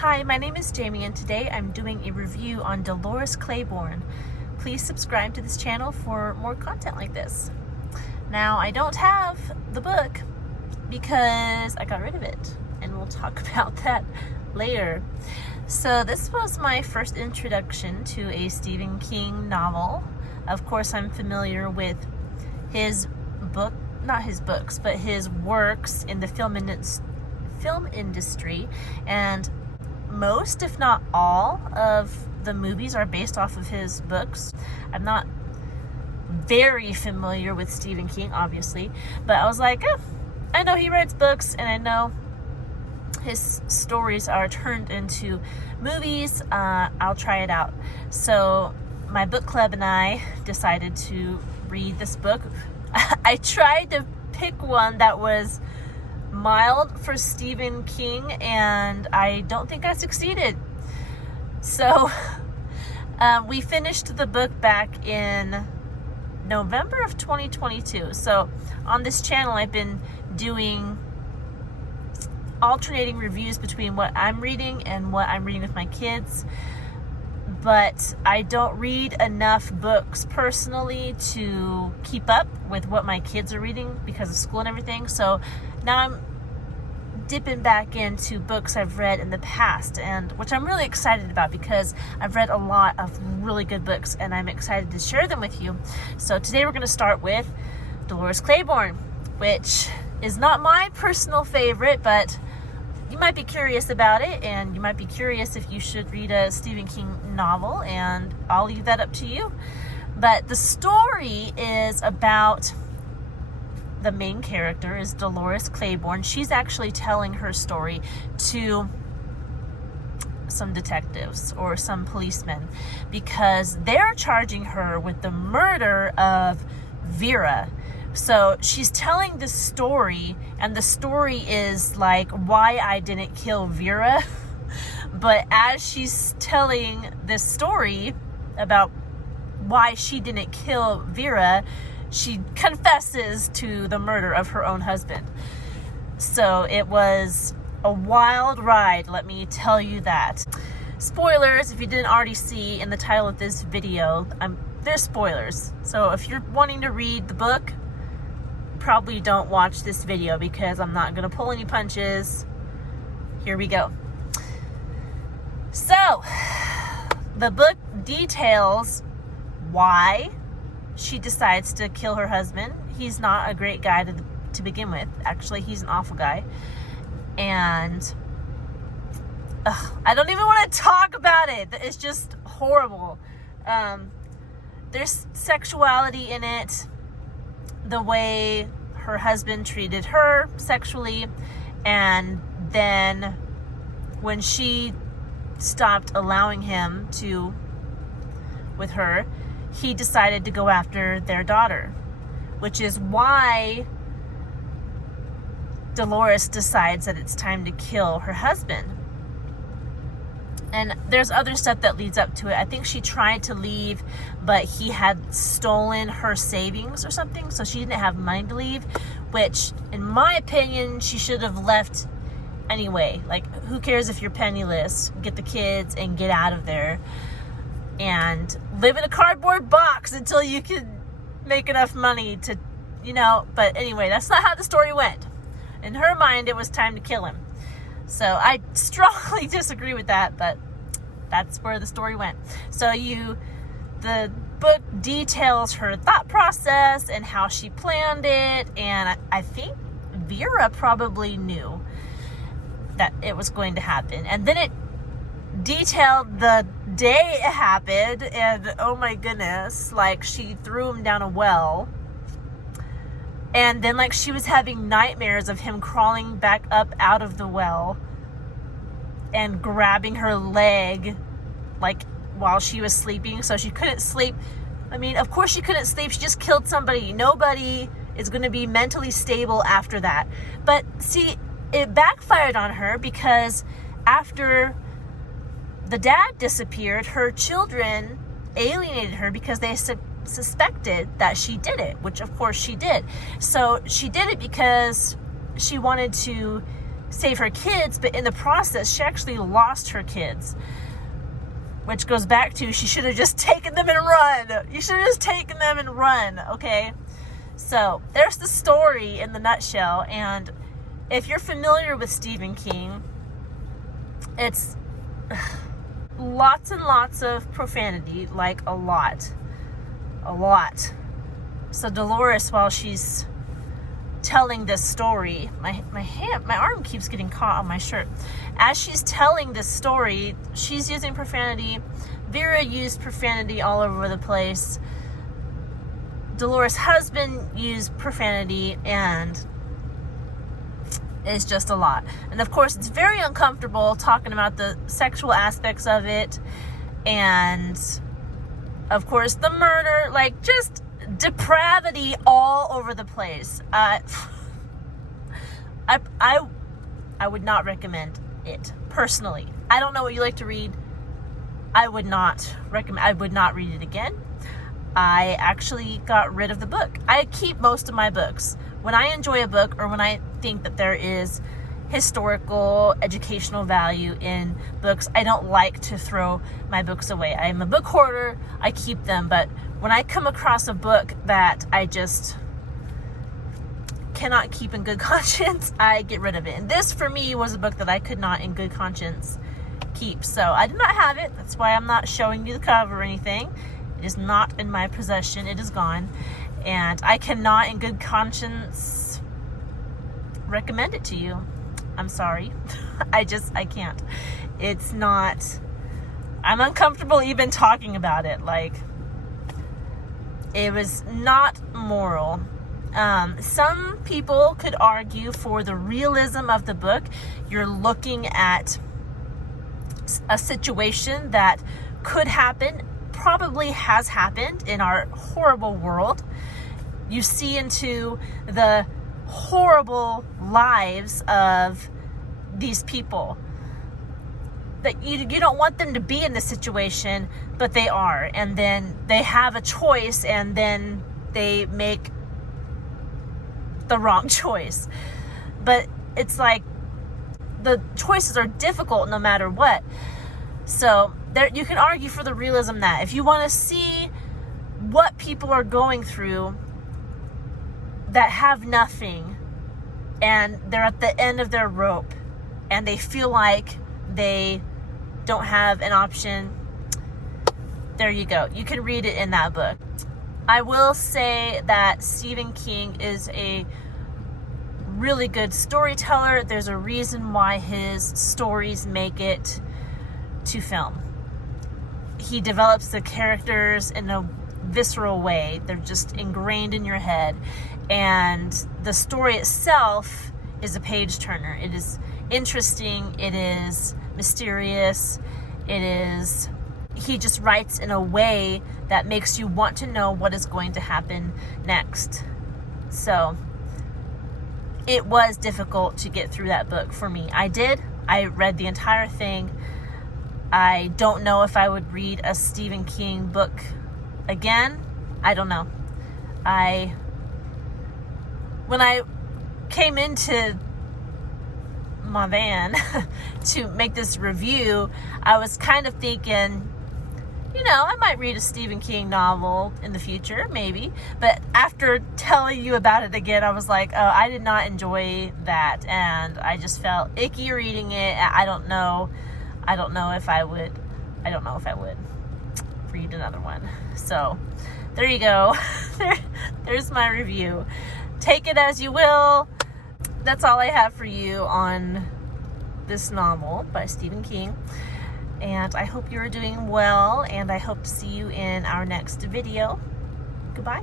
Hi, my name is Jamie and today I'm doing a review on Dolores Claiborne. Please subscribe to this channel for more content like this. Now, I don't have the book because I got rid of it, and we'll talk about that later. So this was my first introduction to a Stephen King novel. Of course, I'm familiar with his book, not his books, but his works in the film industry, and most, if not all, of the movies are based off of his books. I'm not very familiar with Stephen King, obviously, but I was like, I know he writes books, and I know his stories are turned into movies. I'll try it out. So my book club and I decided to read this book. I tried to pick one that was mild for Stephen King, and I don't think I succeeded. So we finished the book back in November of 2022. So on this channel, I've been doing alternating reviews between what I'm reading and what I'm reading with my kids. But I don't read enough books personally to keep up with what my kids are reading because of school and everything. So now I'm dipping back into books I've read in the past, and which I'm really excited about because I've read a lot of really good books and I'm excited to share them with you. So today we're going to start with Dolores Claiborne, which is not my personal favorite, but you might be curious about it, and you might be curious if you should read a Stephen King novel, and I'll leave that up to you. But the story is about the main character is Dolores Claiborne. She's actually telling her story to some detectives or some policemen because they're charging her with the murder of Vera. So she's telling this story, and the story is like why I didn't kill Vera. But as she's telling this story about why she didn't kill Vera, she confesses to the murder of her own husband. So it was a wild ride, let me tell you that. Spoilers, if you didn't already see in the title of this video, there's spoilers. So if you're wanting to read the book, probably don't watch this video because I'm not going to pull any punches. Here we go. So, the book details why she decides to kill her husband. He's not a great guy to begin with. Actually, he's an awful guy. And I don't even want to talk about it. It's just horrible. There's sexuality in it. The way her husband treated her sexually, and then when she stopped allowing him to with her, he decided to go after their daughter, which is why Dolores decides that it's time to kill her husband. And there's other stuff that leads up to it. I think she tried to leave, but he had stolen her savings or something, so she didn't have money to leave, which, in my opinion, she should have left anyway. Like, who cares if you're penniless? Get the kids and get out of there and live in a cardboard box until you can make enough money to, but anyway, that's not how the story went. In her mind, it was time to kill him. So I strongly disagree with that, but that's where the story went. So the book details her thought process and how she planned it, and I think Vera probably knew that it was going to happen. And then it detailed the day it happened, and oh my goodness, like she threw him down a well. And then, like, she was having nightmares of him crawling back up out of the well and grabbing her leg, like, while she was sleeping. So she couldn't sleep. I mean, of course she couldn't sleep. She just killed somebody. Nobody is going to be mentally stable after that. But, see, it backfired on her because after the dad disappeared, her children alienated her because they suspected that she did it, which of course she did. So she did it because she wanted to save her kids, but in the process, she actually lost her kids. Which goes back to, she should have just taken them and run. You should have just taken them and run, okay? So, there's the story in the nutshell. And if you're familiar with Stephen King, it's lots and lots of profanity, like a lot. A lot. So Dolores, while she's telling this story, my arm keeps getting caught on my shirt. As she's telling this story, she's using profanity. Vera used profanity all over the place. Dolores' husband used profanity, and it's just a lot. And of course, it's very uncomfortable talking about the sexual aspects of it, and of course the murder, like just depravity all over the place. I would not recommend it personally. I don't know what you like to read. I would not recommend. I would not read it again. I actually got rid of the book. I keep most of my books. When I enjoy a book, or when I think that there is historical, educational value in books, I don't like to throw my books away. I am a book hoarder. I keep them. But when I come across a book that I just cannot keep in good conscience, I get rid of it. And this, for me, was a book that I could not in good conscience keep. So I did not have it. That's why I'm not showing you the cover or anything. It is not in my possession. It is gone. And I cannot in good conscience recommend it to you. I'm sorry. I can't. It's not, I'm uncomfortable even talking about it. Like, it was not moral. Some people could argue for the realism of the book. You're looking at a situation that could happen, probably has happened in our horrible world. You see into the horrible lives of these people that you don't want them to be in this situation, but they are, and then they have a choice, and then they make the wrong choice. But it's like the choices are difficult no matter what. So there, you can argue for the realism that if you want to see what people are going through that have nothing, and they're at the end of their rope, and they feel like they don't have an option, there you go. You can read it in that book. I will say that Stephen King is a really good storyteller. There's a reason why his stories make it to film. He develops the characters in a visceral way. They're just ingrained in your head. And the story itself is a page turner. It is interesting. It is mysterious. He just writes in a way that makes you want to know what is going to happen next. So it was difficult to get through that book for me. I read the entire thing. I don't know if I would read a Stephen King book again. I don't know. When I came into my van to make this review, I was kind of thinking, I might read a Stephen King novel in the future, maybe. But after telling you about it again, I was like, oh, I did not enjoy that. And I just felt icky reading it. I don't know if I would read another one. So there you go. There's my review. Take it as you will. That's all I have for you on this novel by Stephen King. And I hope you're doing well, and I hope to see you in our next video. Goodbye.